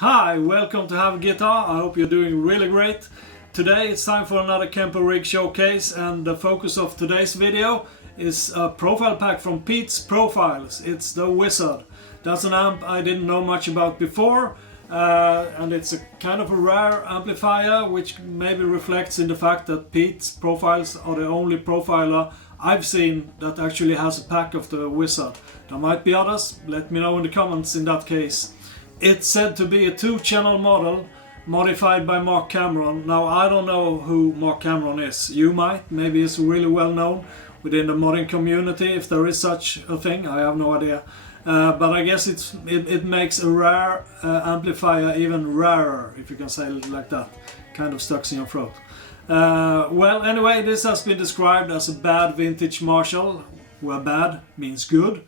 Hi, welcome to Have a Guitar. I hope you're doing really great. Today it's time for another Kemper rig showcase, and the focus of today's video is a profile pack from Pete's Profiles. It's the Wizard. That's an amp I didn't know much about before, and it's a kind of a rare amplifier, which maybe reflects in the fact that Pete's Profiles are the only profiler I've seen that actually has a pack of the Wizard. There might be others, let me know in the comments in that case. It's said to be a 2-channel model modified by Mark Cameron. Now I don't know who Mark Cameron is. You might, maybe he's really well known within the modding community, if there is such a thing. I have no idea. But I guess it makes a rare amplifier even rarer, if you can say it like that. Kind of stuck in your throat. Well, anyway, this has been described as a bad vintage Marshall, where bad means good.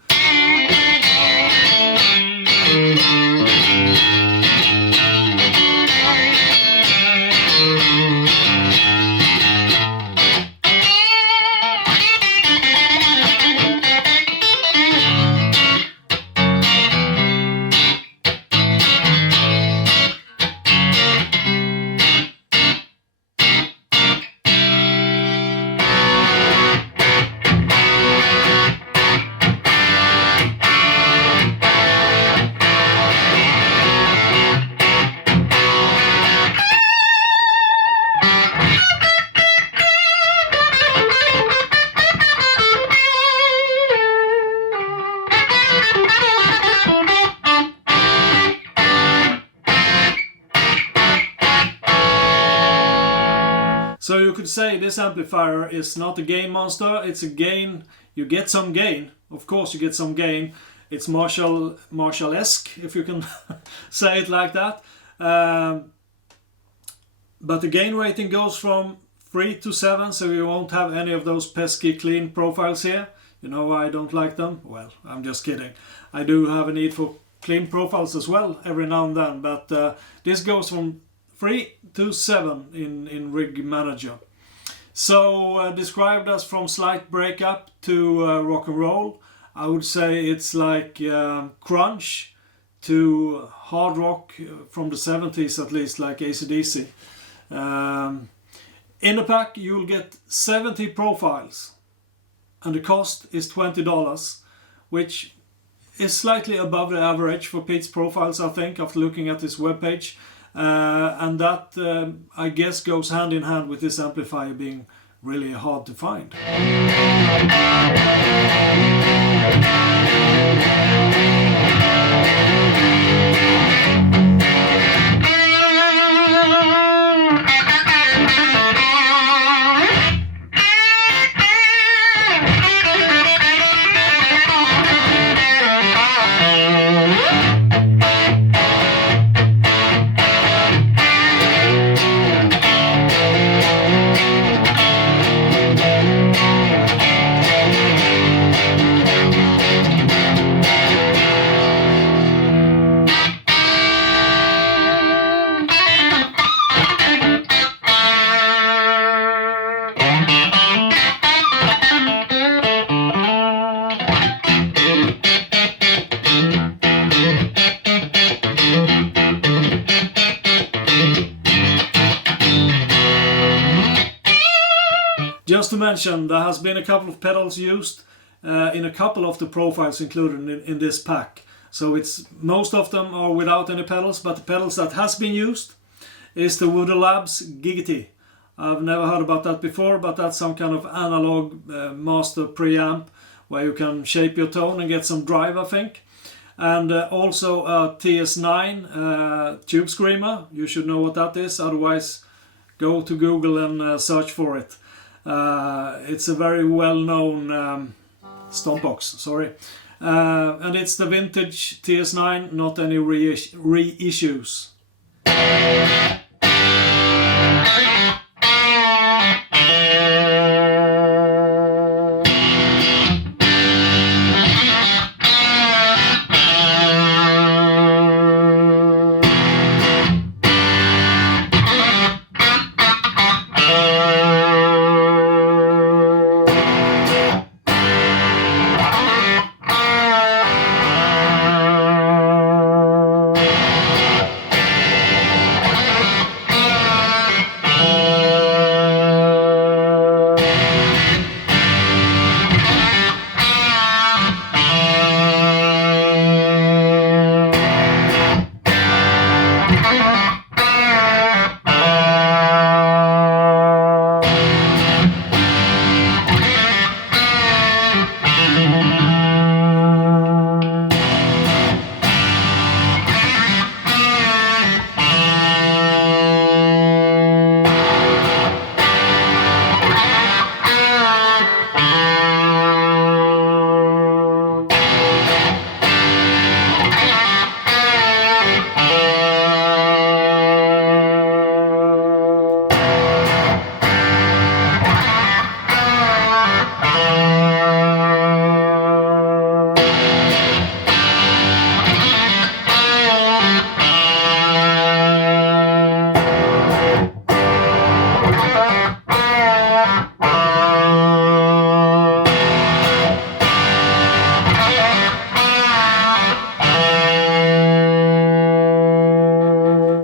So you could say this amplifier is not a gain monster, it's a gain. You get some gain, of course you get some gain. It's Marshall-esque, if you can say it like that. But the gain rating goes from 3 to 7, so you won't have any of those pesky clean profiles here. You know why I don't like them? Well, I'm just kidding. I do have a need for clean profiles as well, every now and then, but this goes from 3 to 7 in Rig Manager. So described as from slight breakup to rock and roll. I would say it's like crunch to hard rock from the 70s, at least, like AC/DC. In the pack you'll get 70 profiles and the cost is $20, which is slightly above the average for Pete's Profiles, I think, after looking at this webpage. And that, I guess, goes hand in hand with this amplifier being really hard to find. Just to mention, there has been a couple of pedals used in a couple of the profiles included in this pack. So most of them are without any pedals, but the pedals that has been used is the Voodoo Labs Giggity. I've never heard about that before, but that's some kind of analog master preamp where you can shape your tone and get some drive, I think. And also a TS9 Tube Screamer. You should know what that is, otherwise go to Google and search for it. It's a very well-known stomp box, sorry. And it's the vintage TS9, not any reissues.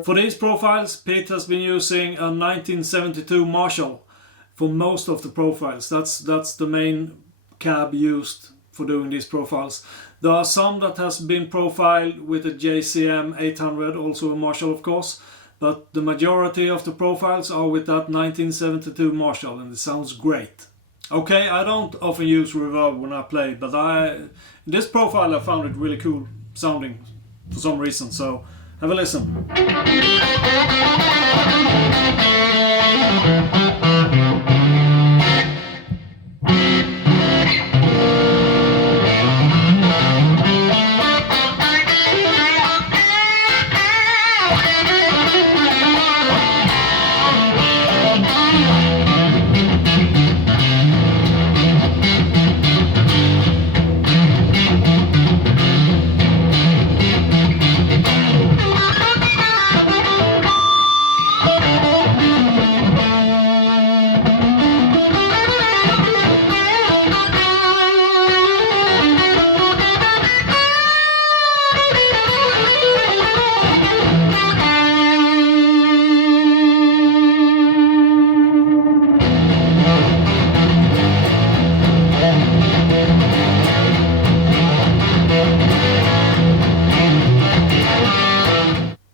For these profiles, Pete has been using a 1972 Marshall for most of the profiles. That's the main cab used for doing these profiles. There are some that has been profiled with a JCM 800, also a Marshall of course, but the majority of the profiles are with that 1972 Marshall, and it sounds great. Okay, I don't often use reverb when I play, but this profile I found it really cool sounding for some reason, so have a listen.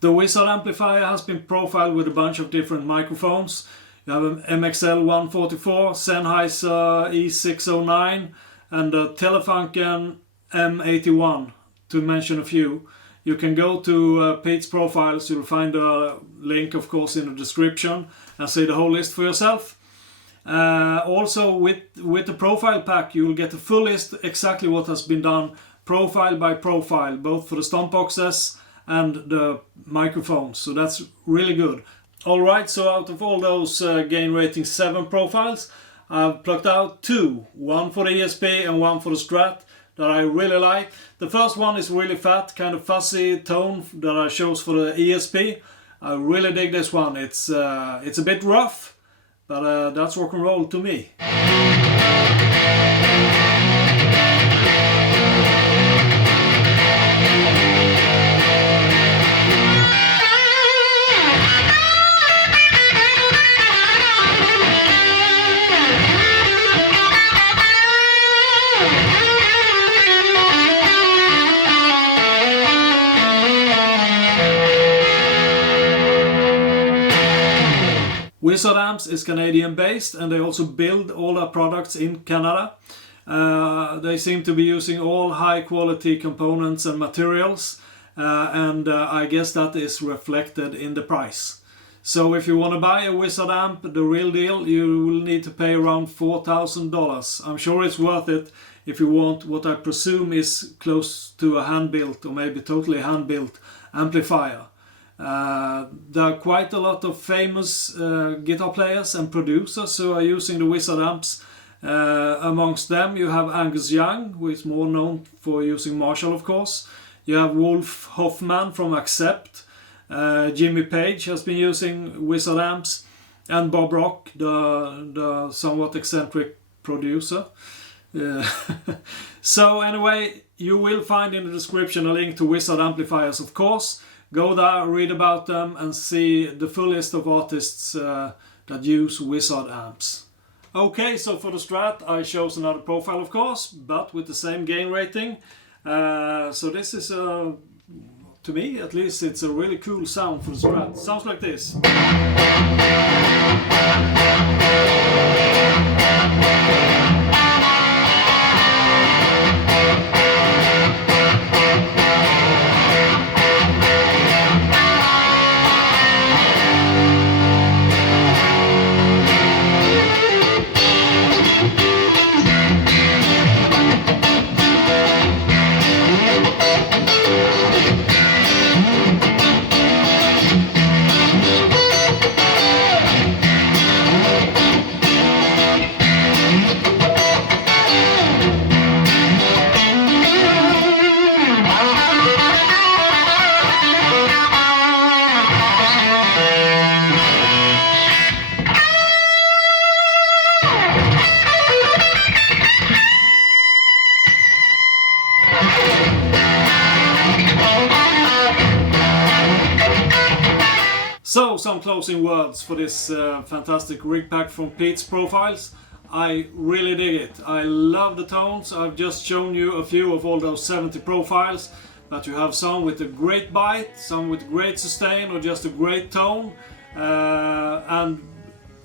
The Wizard amplifier has been profiled with a bunch of different microphones. You have an MXL 144, Sennheiser E609 and a Telefunken M81, to mention a few. You can go to Pete's profiles, you'll find a link of course in the description, and see the whole list for yourself. Also with the profile pack you will get a full list exactly what has been done profile by profile, both for the stomp boxes and the microphones, so that's really good. Alright, so out of all those gain rating 7 profiles, I've plucked out 2, one for the ESP and one for the Strat, that I really like. The first one is really fat, kind of fuzzy tone that I chose for the ESP. I really dig this one. It's a bit rough, but that's rock and roll to me. Wizard Amps is Canadian based and they also build all their products in Canada. They seem to be using all high quality components and materials, and I guess that is reflected in the price. So if you want to buy a Wizard amp, the real deal, you will need to pay around $4,000. I'm sure it's worth it if you want what I presume is close to a hand-built or maybe totally hand-built amplifier. There are quite a lot of famous guitar players and producers who are using the Wizard amps. Amongst them you have Angus Young, who is more known for using Marshall of course. You have Wolf Hoffman from Accept. Jimmy Page has been using Wizard amps, and Bob Rock, the somewhat eccentric producer. So anyway, you will find in the description a link to Wizard amplifiers of course. Go there, read about them and see the full list of artists that use Wizard amps. Okay, so for the Strat I chose another profile of course, but with the same gain rating. So this is, to me at least, it's a really cool sound for the Strat. Sounds like this. So, some closing words for this fantastic rig pack from Pete's Profiles. I really dig it. I love the tones. I've just shown you a few of all those 70 profiles. But you have some with a great bite, some with great sustain or just a great tone. And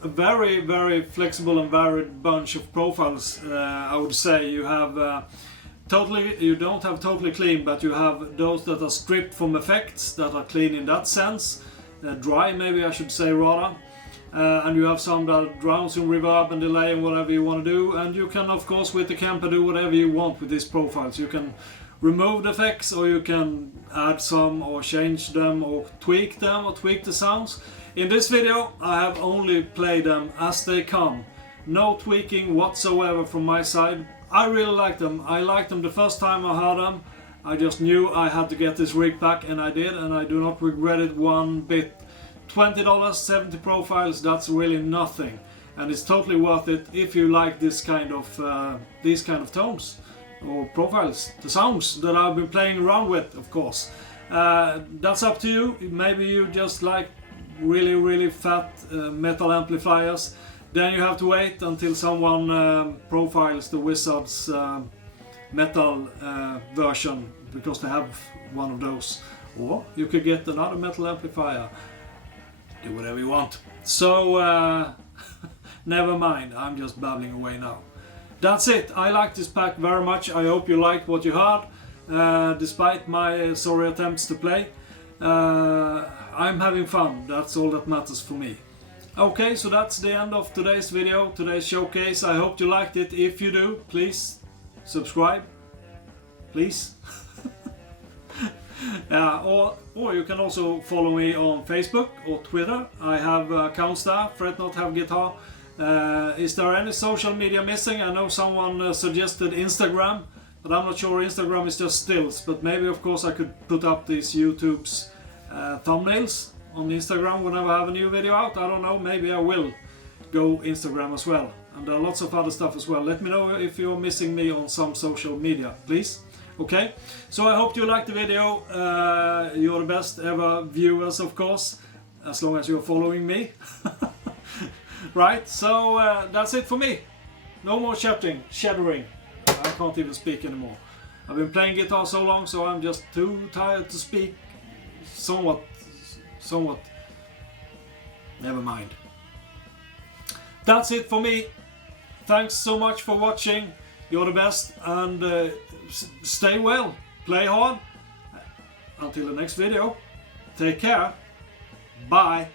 a very, very flexible and varied bunch of profiles. I would say you have you don't have totally clean, but you have those that are stripped from effects, that are clean in that sense. Dry, maybe I should say rather. And you have some that drowns in reverb and delay and whatever you want to do. And you can, of course, with the Kemper do whatever you want with these profiles. You can remove the effects, or you can add some, or change them, or tweak the sounds. In this video I have only played them as they come. No tweaking whatsoever from my side. I really like them. I liked them the first time I heard them. I just knew I had to get this rig pack, and I did, and I do not regret it one bit. $20, 70 profiles, that's really nothing. And it's totally worth it if you like this kind of tones or profiles, the sounds that I've been playing around with, of course. That's up to you. Maybe you just like really fat metal amplifiers. Then you have to wait until someone profiles the Wizards metal version, because they have one of those. Or you could get another metal amplifier. Do whatever you want. So never mind, I'm just babbling away now. That's it. I like this pack very much. I hope you liked what you heard, despite my sorry attempts to play. I'm having fun. That's all that matters for me. Okay, so that's the end of today's video, today's showcase. I hope you liked it. If you do, please subscribe. Please. Or you can also follow me on Facebook or Twitter. I have accounts there, Fret Not Have Guitar. Is there any social media missing? I know someone suggested Instagram, but I'm not sure. Instagram is just stills, but maybe of course I could put up these YouTube's thumbnails on Instagram whenever I have a new video out. I don't know, maybe I will go Instagram as well. And there are lots of other stuff as well. Let me know if you're missing me on some social media, please. Okay, so I hope you liked the video. You're the best ever viewers, of course, as long as you're following me. Right, so that's it for me. No more shattering. I can't even speak anymore. I've been playing guitar so long, so I'm just too tired to speak. Somewhat. Never mind. That's it for me. Thanks so much for watching. You're the best, and stay well, play hard. Until the next video, take care, bye.